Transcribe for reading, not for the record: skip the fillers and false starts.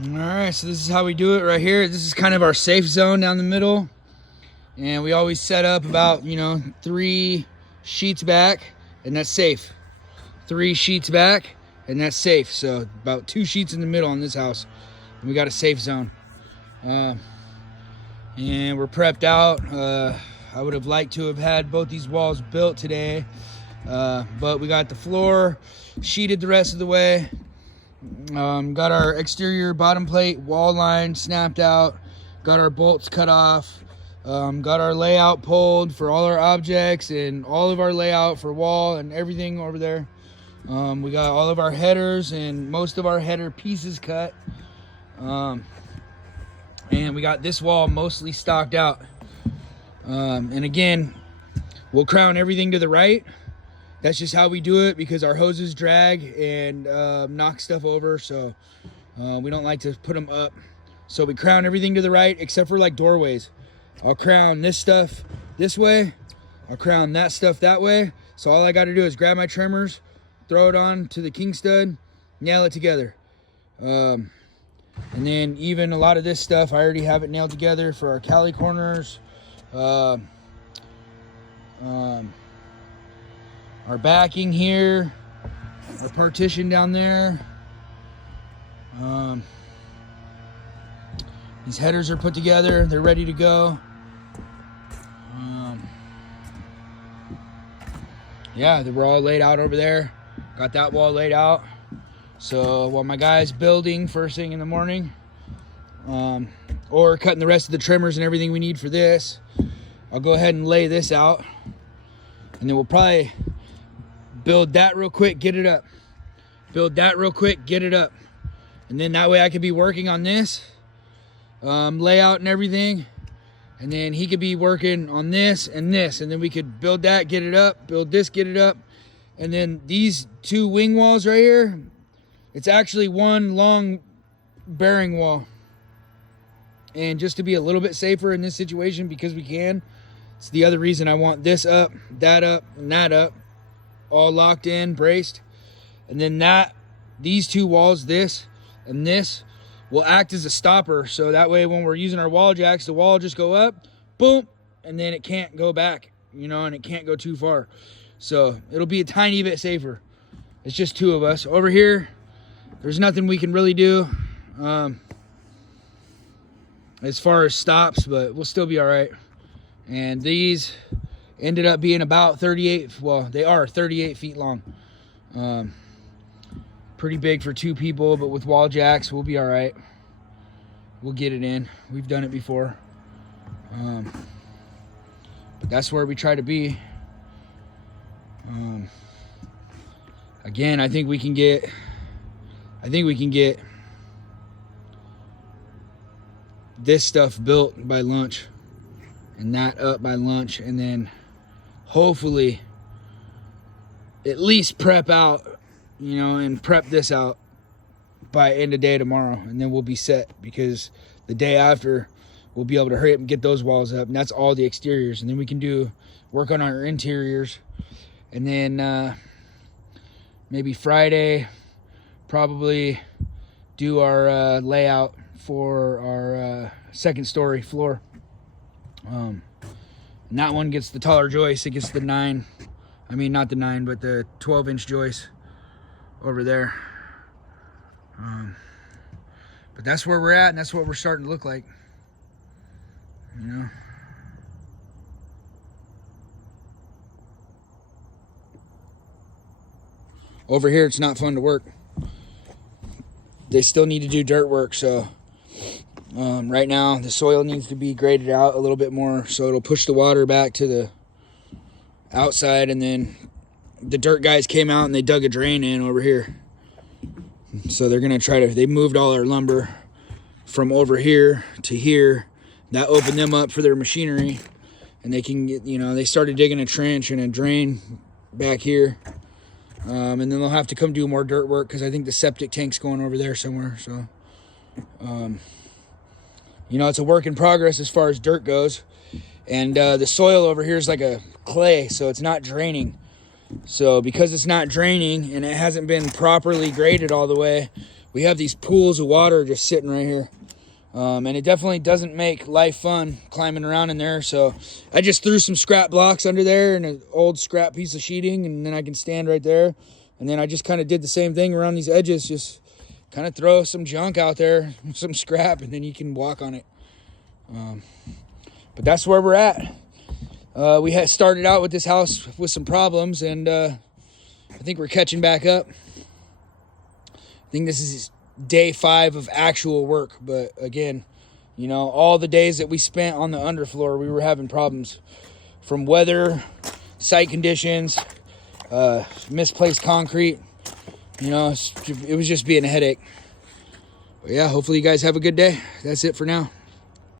All right, so this is how we do it right here. This is kind of our safe zone down the middle. And we always set up about, 3 sheets back, and that's safe. 3 sheets back, and that's safe. So about 2 sheets in the middle on this house. And we got a safe zone. And we're prepped out. I would have liked to have had both these walls built today. But we got the floor sheeted the rest of the way. Got our exterior bottom plate wall line snapped out. Got our bolts cut off. Got our layout pulled for all our objects and all of our layout for wall and everything over there. We got all of our headers and most of our header pieces cut. And we got this wall mostly stocked out. And again, we'll crown everything to the right. That's just how we do it because our hoses drag and knock stuff over. So we don't like to put them up. So we crown everything to the right except for like doorways. I'll crown this stuff this way. I'll crown that stuff that way. So all I got to do is grab my trimmers, throw it on to the king stud, nail it together. And then even a lot of this stuff, I already have it nailed together for our Cali corners. Our backing here, our partition down there. These headers are put together, they're ready to go. Yeah, they were all laid out over there. Got that wall laid out. So while my guy's building first thing in the morning, or cutting the rest of the trimmers and everything we need for this, I'll go ahead and lay this out. And then we'll probably build that real quick, get it up. Build that real quick, get it up. And then that way I could be working on this layout and everything. And then he could be working on this and this. And then we could build that, get it up, build this, get it up. And then these 2 wing walls right here, it's actually one long bearing wall. And just to be a little bit safer in this situation because we can, it's the other reason I want this up, and that up, all locked in, braced. And then these 2 walls, this and this, will act as a stopper. So that way when we're using our wall jacks, the wall will just go up, boom, and then it can't go back, and it can't go too far. So it'll be a tiny bit safer. It's just 2 of us. Over here, there's nothing we can really do as far as stops, but we'll still be all right. And these ended up being about 38, well, they are 38 feet long. Pretty big for 2 people, but with wall jacks, we'll be all right. We'll get it in. We've done it before. But that's where we try to be. Again, I think we can get this stuff built by lunch and that up by lunch, and then hopefully at least prep out, and prep this out by end of day tomorrow, and then we'll be set because the day after we'll be able to hurry up and get those walls up, and that's all the exteriors, and then we can work on our interiors. And then maybe Friday probably do our layout for our second story floor. And that one gets the taller joist. It gets the 9, I mean not the 9, but the 12-inch joist over there. But that's where we're at, and that's what we're starting to look like. Over here, it's not fun to work. They still need to do dirt work, so right now the soil needs to be graded out a little bit more so it'll push the water back to the outside. And then the dirt guys came out and they dug a drain in over here. So they're gonna they moved all our lumber from over here to here. That opened them up for their machinery, and they can get, they started digging a trench and a drain back here. And then they'll have to come do more dirt work because I think the septic tank's going over there somewhere. So, it's a work in progress as far as dirt goes. And the soil over here is like a clay, so it's not draining. So because it's not draining and it hasn't been properly graded all the way, we have these pools of water just sitting right here. And it definitely doesn't make life fun climbing around in there. So I just threw some scrap blocks under there and an old scrap piece of sheeting, and then I can stand right there. And then I just kind of did the same thing around these edges, just kind of throw some junk out there, some scrap, and then you can walk on it. But that's where we're at. We had started out with this house with some problems, and I think we're catching back up. I think this is day 5 of actual work, but again, you know, all the days that we spent on the underfloor, we were having problems from weather, site conditions, misplaced concrete. You know, it was just being a headache. But yeah, hopefully you guys have a good day. That's it for now.